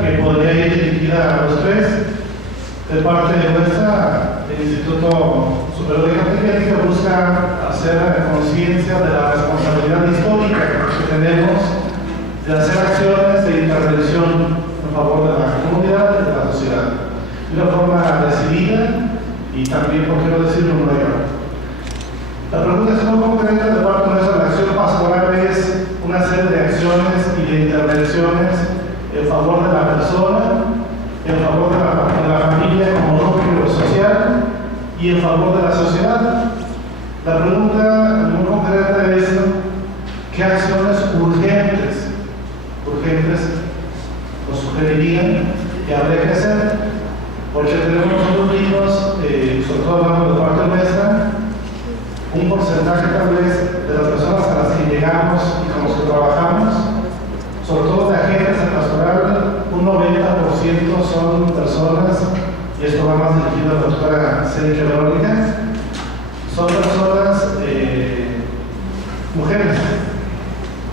que podría ir dirigida a los tres. De parte de nuestra, el Instituto Superior de Catequética busca hacer conciencia de la responsabilidad histórica que tenemos de hacer acciones de intervención en favor de la comunidad y de la sociedad, de una forma decidida y también, por qué no decirlo, mayor. La pregunta es muy concreta de parte de nuestra. La acción pastoral es una serie de acciones y de intervenciones en favor de la persona, en favor de la familia como núcleo social y en favor de la sociedad. La pregunta muy concreta es: ¿qué acciones urgentes nos sugerirían que habría que hacer? Porque tenemos núcleos, sobre todo hablando de parte nuestra, un porcentaje tal vez de las personas a las que llegamos y con los que trabajamos, sobre todo de agentes en pastoral, un 90% son personas, y esto va más dirigido a la doctora Célica Verónica, son personas, mujeres,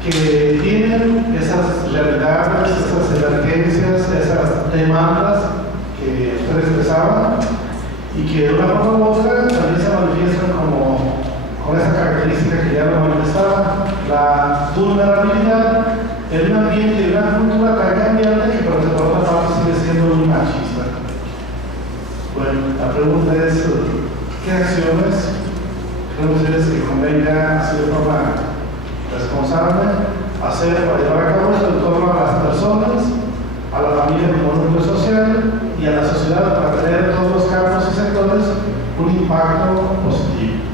que tienen esas realidades, esas emergencias, esas demandas que usted expresaba, y que de una forma u otra también se manifiestan con esa característica que ya lo manifestaba, la vulnerabilidad en un ambiente y una cultura tan cambiante que por otra parte sigue siendo muy machista. Bueno, la pregunta es: ¿qué acciones creen ustedes que convenga así de forma responsable hacer para llevar a cabo esto en torno a las personas, a la familia como núcleo social y a la sociedad, para tener en todos los campos y sectores un impacto positivo?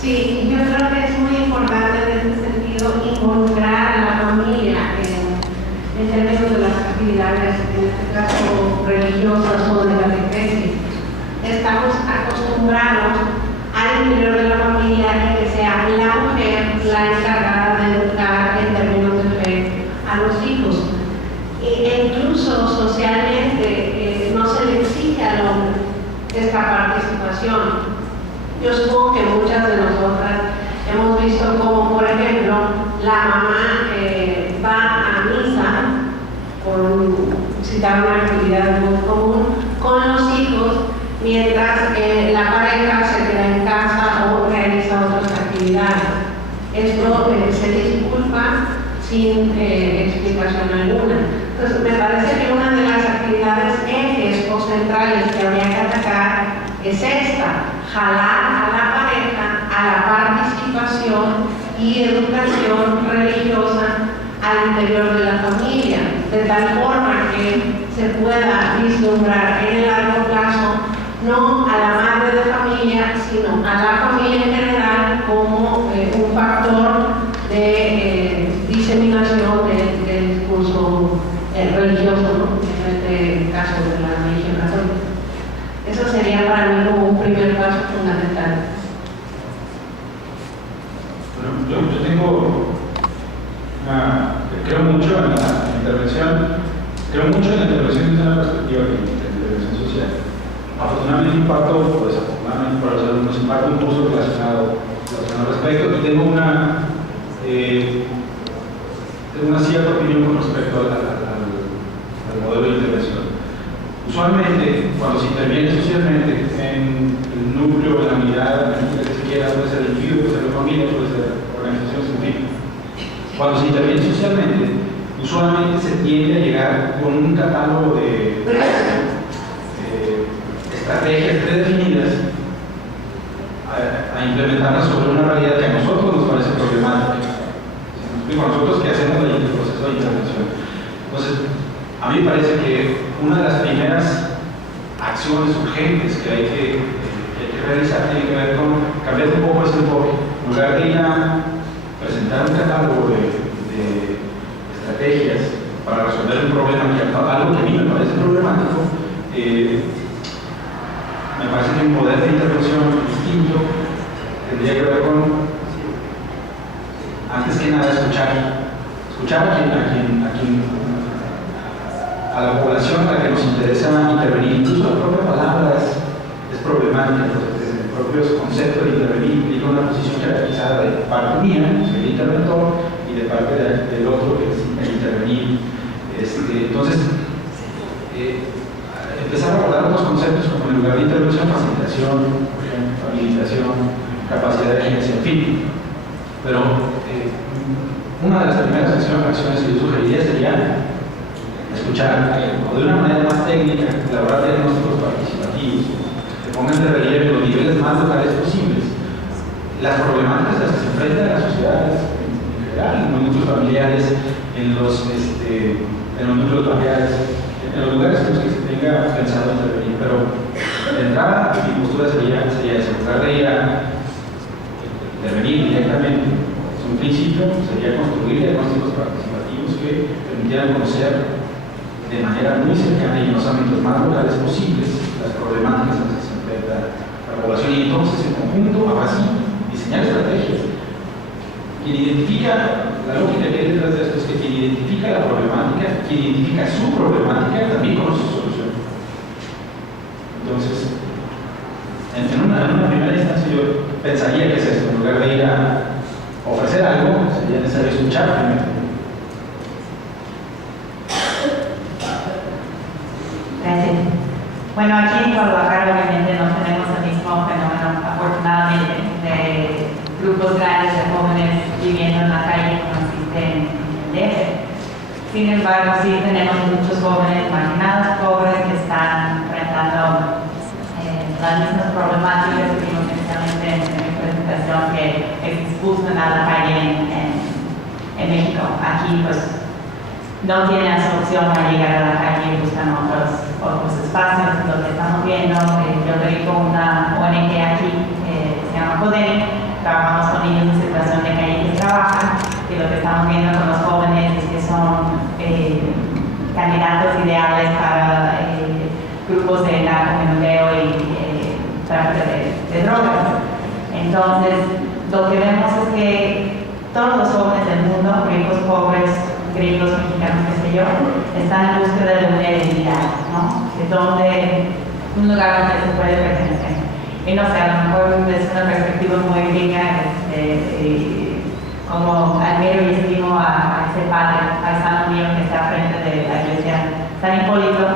Sí, yo creo que es muy importante en este sentido involucrar a la familia en términos de las actividades, en este caso religiosas o de catequesis. Estamos acostumbrados al interior de la familia a que sea la mujer la encargada de educar en términos de fe a los hijos. E incluso socialmente no se le exige al hombre esta participación. Yo supongo que muchas de nosotras hemos visto como, por ejemplo, la mamá va a misa, por citar una actividad muy común, con los hijos, mientras la pareja se queda en casa o realiza otras actividades. Esto se disculpa sin explicación alguna. Entonces, me parece que una de las actividades ejes o centrales que habría que atacar es esta: jalar a la pareja a la participación y educación religiosa al interior de la familia, de tal forma que se pueda vislumbrar en el largo plazo no a la madre de familia, sino a la familia en general como un factor de diseminación del discurso religioso, ¿no? En este caso de la religión católica. Eso sería para mí como un primer paso fundamental. Bueno, yo creo mucho en la intervención, desde una perspectiva de intervención social. Afortunadamente imparto, o desafortunadamente para los alumnos, imparto un curso relacionado al respecto, y tengo una cierta opinión con respecto al modelo de intervención. Usualmente, cuando se interviene socialmente en el núcleo, en la unidad, en que se quiera, puede ser el individuo, puede ser la familia, puede ser organización científica. Cuando se interviene socialmente, usualmente se tiende a llegar con un catálogo de estrategias predefinidas a implementarlas sobre una realidad que a nosotros nos parece problemática. A nosotros que hacemos el proceso de intervención. Entonces, a mí me parece que una de las primeras acciones urgentes que hay que realizar tiene que ver con cambiar un poco ese enfoque. En lugar de ir a presentar un catálogo de estrategias para resolver un problema, algo que a mí me parece problemático, me parece que un poder de intervención distinto tendría que ver con, antes que nada, escuchar a la población a la que nos interesa intervenir. Incluso la propia palabra es problemática. Entonces, propios conceptos de intervenir implica una posición jerarquizada de parte mía, soy el interventor, y de parte del otro, que es el intervenir. Entonces, empezar a abordar otros conceptos como en lugar de intervención, facilitación, por ejemplo, habilitación, capacidad de agencia, en fin. Pero una de las primeras acciones que yo sugeriría sería escuchar, o de una manera más técnica, elaborar diagnósticos participativos, que pongan de relieve los niveles más locales posibles, las problemáticas a las que se enfrentan las sociedades en general, en los núcleos familiares, en los núcleos familiares, en los lugares en los que se tenga pensado intervenir. Pero de entrada, mi postura sería esa, en lugar de ir a intervenir directamente, un principio sería construir diagnósticos participativos que permitieran conocer de manera muy cercana y en los ámbitos más locales posibles las problemáticas a las que se enfrenta la población, y entonces en conjunto, ahora sí, diseñar estrategias. Quien identifica, la lógica que hay detrás de esto es que quien identifica la problemática, quien identifica su problemática, también conoce su solución. Entonces, en una primera instancia yo pensaría que es esto, en lugar de ir a ofrecer algo, sería necesario escuchar primero. Gracias. Bueno, aquí en Guadalajara obviamente no tenemos el mismo fenómeno, afortunadamente, de grupos grandes de jóvenes viviendo en la calle como existe en el DF. Sin embargo, sí tenemos muchos jóvenes marginados, pobres, que están enfrentando las mismas problemáticas que vimos inicialmente en mi presentación, que expulsan a la calle en México. Aquí, pues, no tienen la solución a llegar a la calle y buscan otros espacios. Lo que estamos viendo, yo dirijo una ONG aquí, se llama CODENI, trabajamos con niños en situación de calle que trabajan, y lo que estamos viendo con los jóvenes es que son candidatos ideales para grupos de narcomenudeo y tráfico de drogas. Entonces, lo que vemos es que todos los jóvenes del mundo, ricos, pobres, gringos, mexicanos, qué sé yo, están en búsqueda de una identidad, ¿no? Un lugar donde se puede pertenecer. Y no sé, a lo mejor desde una perspectiva muy gringa, como admiro y estimo a ese padre paisano mío que está frente de la iglesia San Hipólito,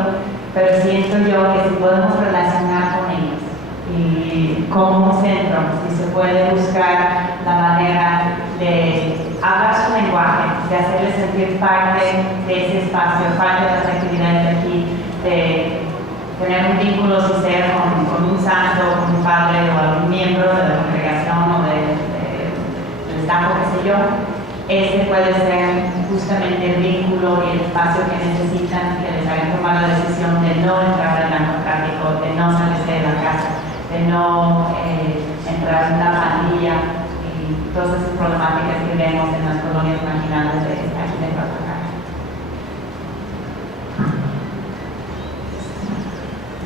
pero siento yo que si podemos relacionar con ellos y como un centro, si se puede buscar la manera de hablar su lenguaje, de hacerles sentir parte de ese espacio, parte de las actividades de aquí, de tener un vínculo sincero con un santo, con un padre o algún miembro de la congregación o del Estado, qué sé yo, ese puede ser justamente el vínculo y el espacio que necesitan, que les hagan tomar la decisión de no entrar al narcotráfico, de no salirse de la casa, de no entrar en una pandilla y todas esas problemáticas que vemos en las colonias marginales de aquí de Guadalajara.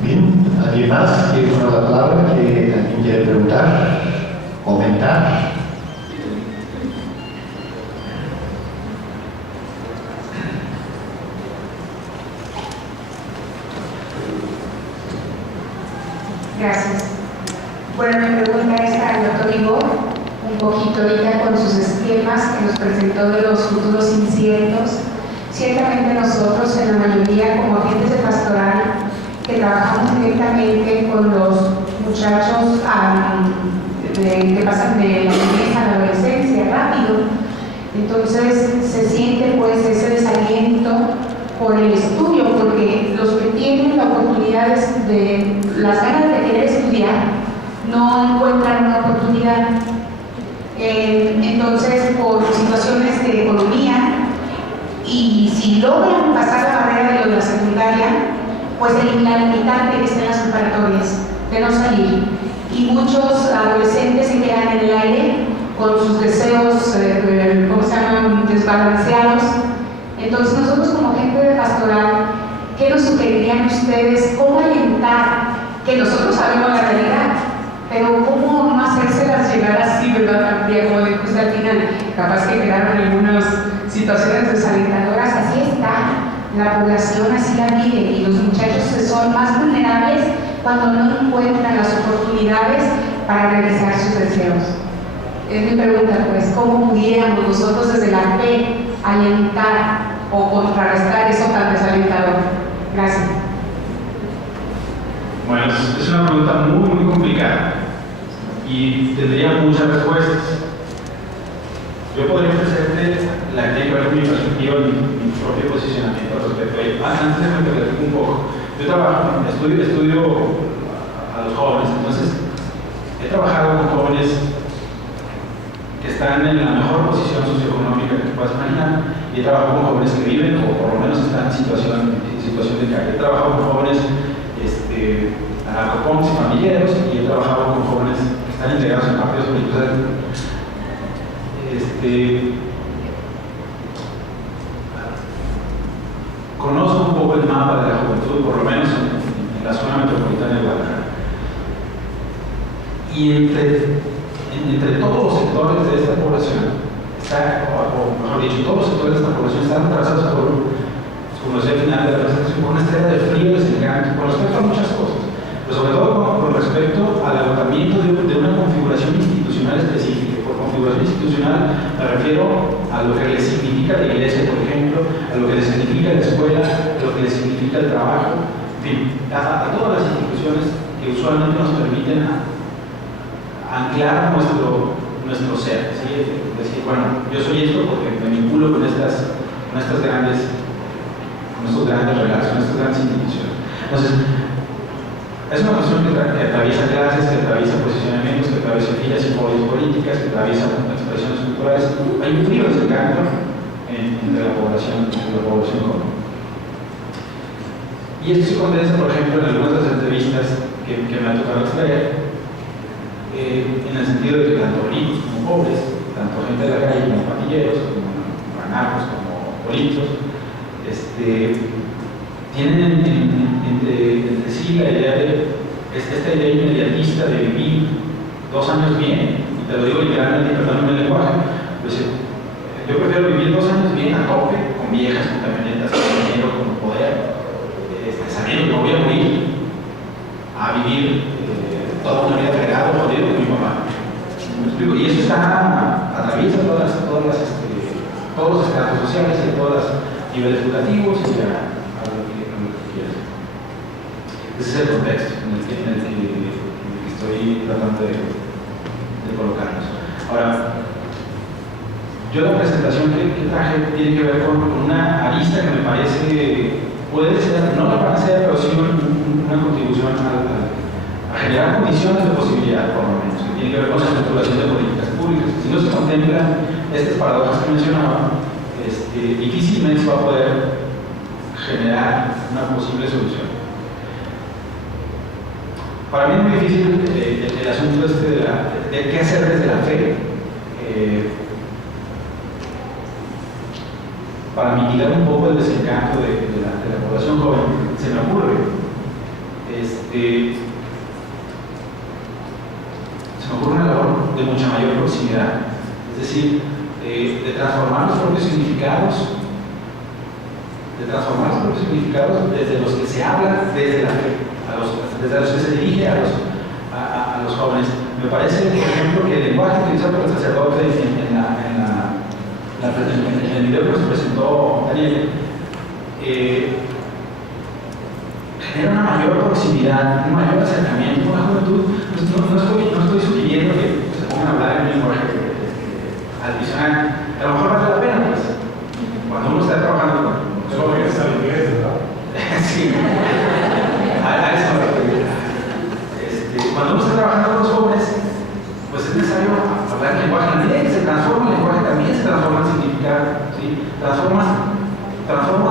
Bien, ¿alguien más quiere tomar la palabra? ¿Alguien quiere preguntar? ¿Comentar? Gracias. Bueno, mi pregunta es al doctor Igor, un poquito ahorita con sus esquemas que nos presentó de los futuros inciertos. Ciertamente nosotros, en la mayoría, como agentes de pastoral, que trabajamos directamente con los muchachos que pasan de la niñez a la adolescencia rápido, entonces se siente pues ese desaliento por el estudio, porque los que tienen la oportunidad de las ganas de querer estudiar no encuentran una oportunidad. Entonces, por situaciones de economía, y si logran pasar la barrera de la secundaria, pues la limitante que está en las preparatorias, de no salir. Y muchos adolescentes se quedan en el aire con sus deseos, ¿cómo se llaman?, desbalanceados. Entonces, nosotros como gente de pastoral, ¿qué nos sugerirían ustedes? ¿Cómo alentar? Que nosotros sabemos la realidad, pero ¿cómo no hacérselas llegar así, verdad? Como dijo usted al final, capaz que quedaron algunas situaciones desalentadoras. Así está la población, así la vive, y los muchachos son más vulnerables cuando no encuentran las oportunidades para realizar sus deseos. Es mi pregunta, pues, ¿cómo pudiéramos nosotros desde la fe alentar o contrarrestar eso tan desalentador? Gracias. Bueno, es una pregunta muy complicada y tendría muchas respuestas. Yo podría ofrecerte la que tiene que ver con mi perspectiva y mi propio posicionamiento al respecto a ello. Antes de que platico un poco, yo trabajo, estudio a los jóvenes, entonces he trabajado con jóvenes que están en la mejor posición socioeconómica que te puedas imaginar, y he trabajado con jóvenes que viven o por lo menos están en situación de calle. He trabajado con jóvenes anarcopunks y familiares, y he trabajado con jóvenes que están integrados en partidos políticos. Conozco un poco el mapa de la juventud, por lo menos en la zona metropolitana de Guadalajara. Y entre todos los sectores de esta población, o mejor dicho, todos los sectores de esta población están atravesados por, como decía al final de la presentación, por una estela de frío y desencanto, con respecto a muchas cosas, pero sobre todo con respecto al agotamiento de una configuración institucional específica. Por configuración institucional me refiero a lo que le significa la iglesia, por ejemplo, a lo que le significa la escuela, a lo que le significa el trabajo, en fin, a todas las instituciones que usualmente nos permiten anclar nuestro ser, ¿sí? Decir, bueno, yo soy esto porque me vinculo con estos grandes relatos, con estas grandes instituciones. Entonces, es una cuestión que atraviesa clases, que atraviesa posicionamientos, que atraviesa filas y folios políticas, que atraviesa expresiones culturales. Hay un frío desencanto entre la población joven. Y esto se condensa, por ejemplo, en algunas de las entrevistas que me ha tocado extraer, en el sentido de que tanto ricos como pobres, tanto gente de la calle como pandilleros, como anarcos, como políticos, tienen entre sí la idea esta idea inmediatista de vivir 2 años bien, y te lo digo literalmente, perdóname el lenguaje, pues yo prefiero vivir 2 años bien a tope, con viejas, con camionetas, con dinero, con poder, sabiendo que me voy a morir, a vivir toda una vida fregado, jodido con mi mamá. ¿Me explico? Y eso atraviesa todos los estratos sociales y todos los niveles educativos y a lo que quieras. Ese es el contexto en el que estoy tratando de colocarnos. Ahora, yo la presentación que traje tiene que ver con una arista que me parece, puede ser, no la panacea, pero sí una contribución a generar condiciones de posibilidad, por lo menos, que tiene que ver con la estructuración de políticas públicas. Si no se contemplan estas paradojas que mencionaba, difícilmente se va a poder generar una posible solución. Para mí es muy difícil el asunto de qué hacer desde la fe para mitigar un poco el desencanto de la población joven. Se me ocurre una labor de mucha mayor proximidad, es decir, de transformar los propios significados, desde los que se habla desde la fe, desde los que se dirige a los jóvenes. Me parece, por ejemplo, que el lenguaje utilizado por el sacerdote en el video que nos presentó Daniel genera una mayor proximidad, un mayor acercamiento con la juventud. No estoy sugiriendo que se pongan a hablar en un lenguaje adicional. A lo mejor vale la pena, pues, cuando uno está trabajando con jóvenes. Sí, a eso me refiero. Cuando uno está trabajando con los jóvenes, pues es necesario hablar el lenguaje. A medida que se transforma el lenguaje, también se transforma el significado, ¿sí? Transforma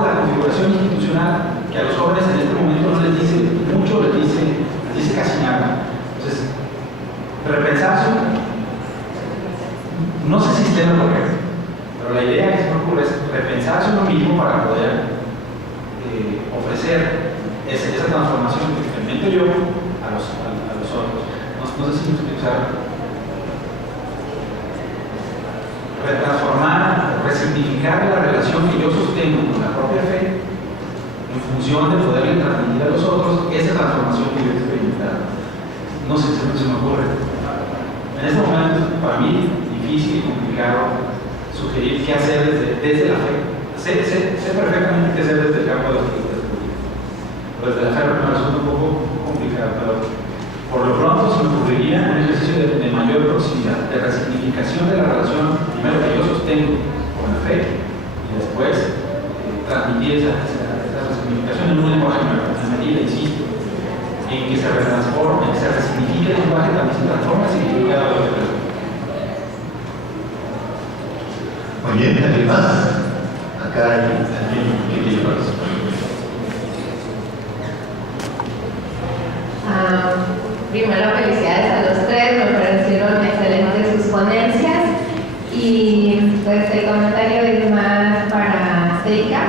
la configuración institucional que a los jóvenes en este momento no les dice mucho, les dice casi nada. Entonces, repensarse, no sé si esté lo correcto, pero la idea que se me ocurre es repensarse uno mismo para poder ofrecer esa transformación que experimento yo a los otros. No sé si me explico. Retransformar, resignificar la relación que yo sostengo con la propia fe en función de poderle transmitir a los otros esa transformación que yo he experimentado. No sé si se me ocurre. En este momento es para mí difícil y complicado sugerir qué hacer desde la fe. Sé perfectamente qué hacer desde el campo de las políticas públicas. Pero desde la fe me resulta un poco complicado, pero por lo pronto se me ocurriría un ejercicio de mayor proximidad, de resignificación de la relación, primero que yo sostengo con la fe, y después transmitir esa resignificación en un lenguaje nuevo, en medida, insisto, en que se retransforme, que se resignifique el lenguaje, también se transforma el significado de lo que es. Muy bien, ¿alguien más? Acá hay alguien que quiere participar. Primero, felicidades a los tres, me parecieron excelentes sus ponencias. Y pues el comentario es más para Seika.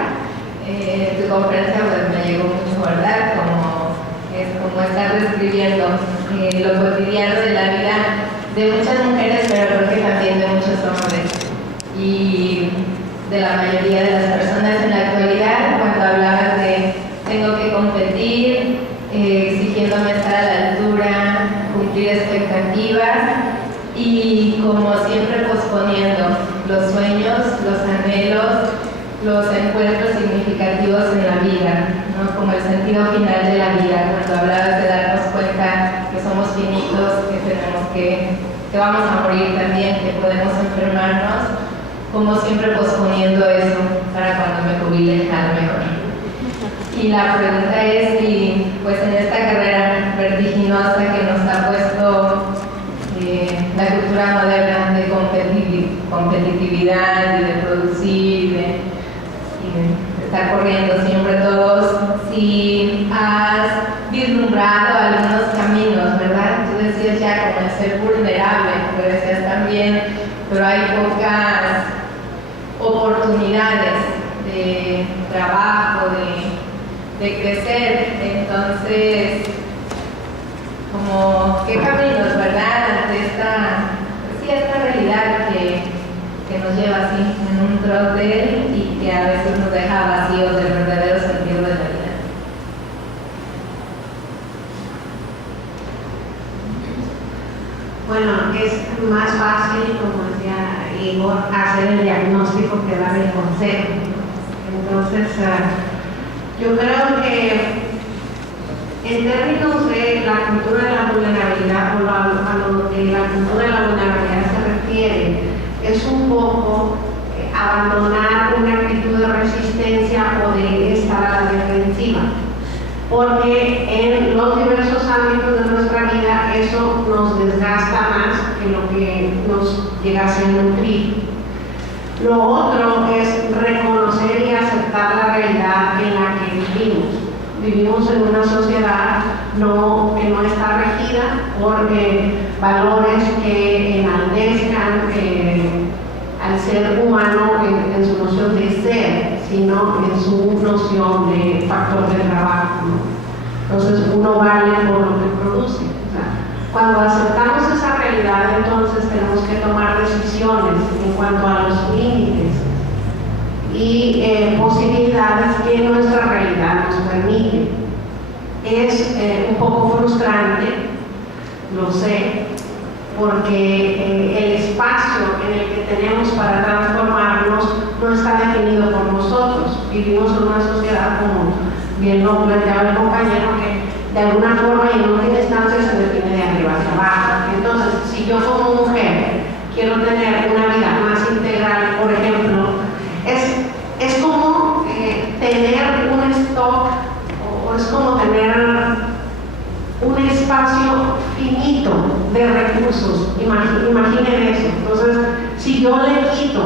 Tu conferencia pues me llegó mucho, ¿verdad? Como estar describiendo lo cotidiano de la vida de muchas mujeres, pero creo que también de muchos hombres y de la mayoría de las personas en la actualidad. Cuando hablabas de tengo que competir, exigiéndome estar a la altura, cumplir expectativas y como siempre posponiendo los sueños, los anhelos, los encuentros significativos en la vida, ¿no? Como el sentido final de la vida, cuando hablabas de darnos cuenta que somos finitos, que vamos a morir también, que podemos enfermarnos, como siempre posponiendo eso para cuando me jubile estar mejor. Y la pregunta es si, pues en esta carrera vertiginosa que nos ha puesto la cultura moderna de competitividad y de producir y de estar corriendo siempre todos, si has vislumbrado algunos caminos, ¿verdad? Tú decías ya como el ser vulnerable, pero decías también, pero hay pocas oportunidades de trabajo, de crecer. Entonces, como qué caminos, ¿verdad? Ante esta realidad que nos lleva así en un trote y que a veces nos deja vacíos del verdadero sentido de la vida. Bueno, es más fácil, como decía Igor, hacer el diagnóstico que dar el consejo. Entonces, yo creo que en términos de la cultura de la vulnerabilidad o a lo que la cultura de la vulnerabilidad se refiere, es un poco abandonar una actitud de resistencia o de estar a la defensiva. Porque en los diversos ámbitos de nuestra vida eso nos desgasta más que lo que nos llegase a nutrir. Lo otro es reconocer y aceptar la realidad en la que vivimos. Vivimos en una sociedad que no está regida por valores que enaltezcan al ser humano en su noción de ser, sino en su noción de factor de trabajo, ¿no? Entonces uno vale por lo que produce. O sea, cuando aceptamos esa realidad, entonces tenemos que tomar decisiones en cuanto a los límites y posibilidades que nuestra realidad nos permite. Es un poco frustrante, lo sé, porque el espacio en el que tenemos para transformarnos no está definido por nosotros. Vivimos en una sociedad, como bien lo planteaba el compañero, que de alguna forma y en última instancia se define de arriba hacia abajo. Entonces, si yo como mujer quiero tener una vida más integral, por ejemplo, es como tener un stock o es como tener un espacio finito de recursos. Imaginen eso. Entonces, si yo le quito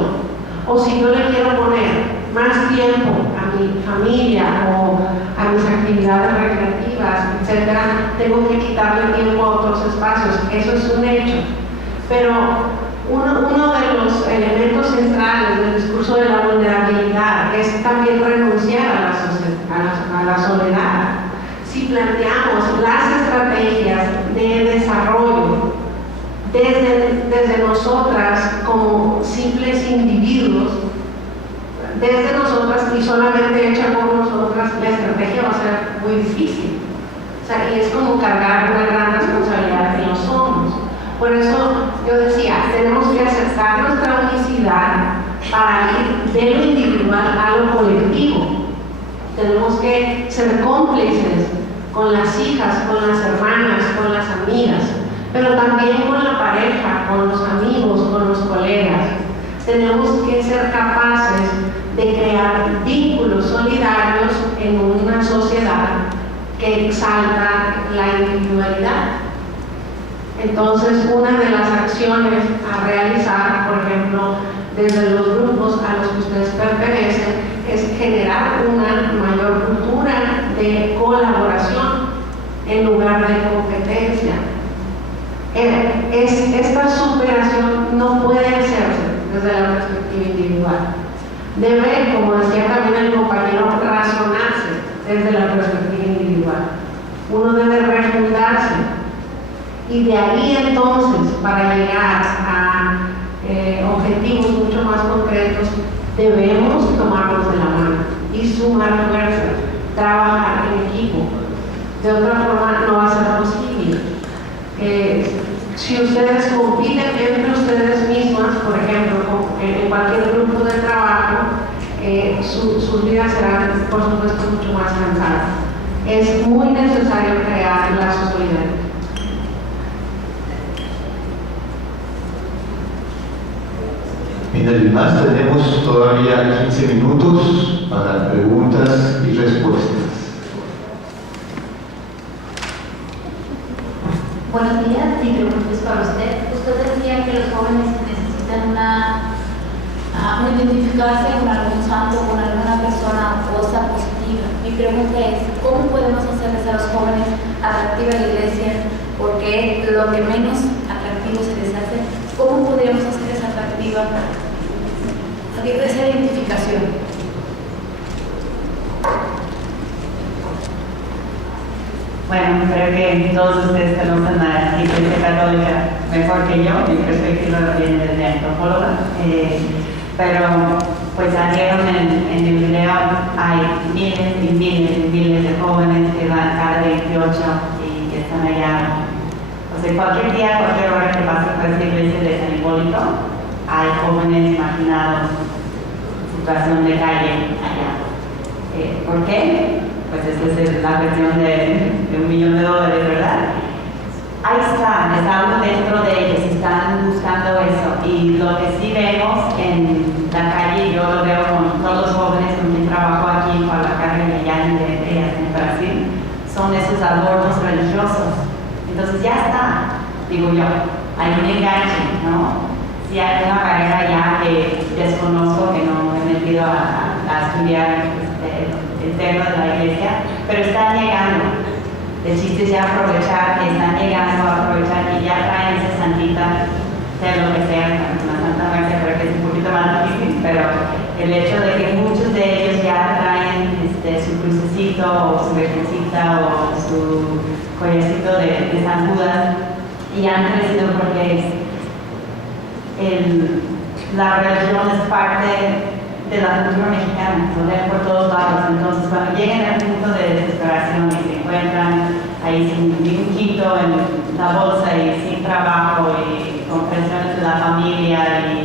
o si yo le quiero poner más tiempo a mi familia o a mis actividades recreativas, etcétera, tengo que quitarle tiempo a otros espacios. Eso es un hecho. Pero uno de los elementos centrales del discurso de la vulnerabilidad es también renunciar a la soledad. Si planteamos las estrategias de desarrollo desde nosotras como simples individuos, desde nosotras y solamente hecha por nosotras, la estrategia va a ser muy difícil. O sea, y es como cargar una gran responsabilidad en los hombros. Por eso yo decía, tenemos que aceptar nuestra unicidad para ir de lo individual a lo colectivo. Tenemos que ser cómplices con las hijas, con las hermanas, con las amigas, pero también con la pareja, con los amigos, con los colegas. Tenemos que ser capaces de crear vínculos solidarios en una sociedad que exalta la individualidad. Entonces, una de las acciones a realizar, por ejemplo, desde los grupos a los que ustedes pertenecen, es generar una mayor cultura de colaboración en lugar de competencia. Esta superación no puede hacerse desde la perspectiva individual. Debe, como decía también el compañero, razonarse desde la perspectiva individual. Uno debe refundarse y de ahí entonces, para llegar a objetivos mucho más concretos, debemos tomarnos de la mano y sumar fuerzas, trabajar en equipo. De otra forma no va a ser posible. Si ustedes compiten entre ustedes mismas, por ejemplo, en cualquier grupo de trabajo, sus vidas serán, por supuesto, mucho más cansadas. Es muy necesario crear lazos solidarios. Mientras más, tenemos todavía 15 minutos para preguntas y respuestas. Buenos días, mi pregunta es para usted. Usted decía que los jóvenes necesitan identificarse con algún santo, con alguna persona o cosa positiva. Mi pregunta es, ¿cómo podemos hacerles a los jóvenes atractiva a la iglesia? Porque lo que menos atractivo se les hace, ¿cómo podríamos hacerles atractiva esa identificación? Bueno, creo que todos ustedes conocen a la Iglesia Católica mejor que yo. Mi perspectiva viene desde antropóloga. Pero, pues ayer en el video hay miles y miles y miles de jóvenes que van cada 28 y que están allá. O sea, cualquier día, cualquier hora que pase por esta iglesia de San Hipólito, hay jóvenes marginados en situación de calle allá. ¿Por qué? Pues esa es la cuestión de $1 millón, ¿verdad? Ahí está, es algo dentro de ellos, están buscando eso. Y lo que sí vemos en la calle, yo lo veo con todos los jóvenes con quien trabajo aquí en Guadalajara y allá en Brasil, son esos adornos religiosos. Entonces ya está, digo yo, hay un enganche, ¿no? Si hay una carrera ya que desconozco, que no me he metido a estudiar el tema de la iglesia, pero están llegando. El chiste es ya aprovechar que están llegando a aprovechar que ya traen esa santita, sea lo que sea, una santa muerte, creo que es un poquito más difícil, pero el hecho de que muchos de ellos ya traen su crucecito o su virgencita o su collarcito de San Judas y han crecido porque la religión es parte de la cultura mexicana, lo ven por todos lados. Entonces, cuando llegan al punto de desesperación y se encuentran ahí sin ni un quinto en la bolsa y sin trabajo y con presiones de la familia y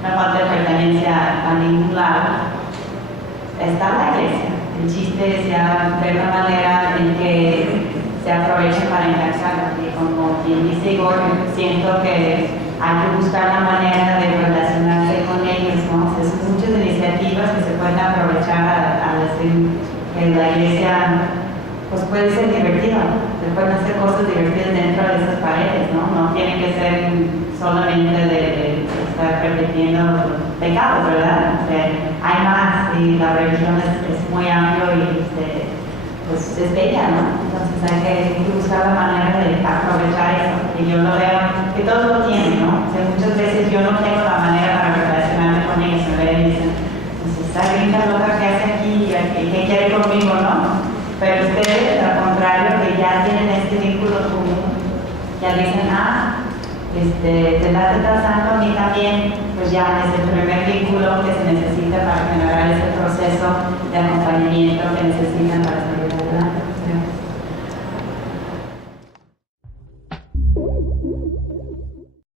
una falta de pertenencia a ningún lado, está la iglesia. El chiste es ya ver la manera en que se aprovecha para engancharla. Y como quien dice Igor, siento que hay que buscar la manera de relacionarse con ellos, ¿no? Son muchas iniciativas que se pueden aprovechar a decir que la iglesia pues puede ser divertida, se pueden hacer cosas divertidas dentro de esas paredes, ¿no? No tiene que ser solamente de estar repitiendo pecados, ¿verdad? Hay más y la religión es muy amplio y pues es bella, ¿no? Entonces hay que buscar la manera de aprovechar eso. Y yo lo veo que todos lo tienen, ¿no? O sea, muchas veces yo no tengo la manera para relacionarme con ellos, me ven y dicen, pues esta gringa loca que hace aquí, ¿qué quiere conmigo, no? Pero ustedes, al contrario, que ya tienen este vínculo común, ya dicen, te la estás dando a mí también, pues ya es el primer vínculo que se necesita para generar ese proceso de acompañamiento que necesitan para salir adelante.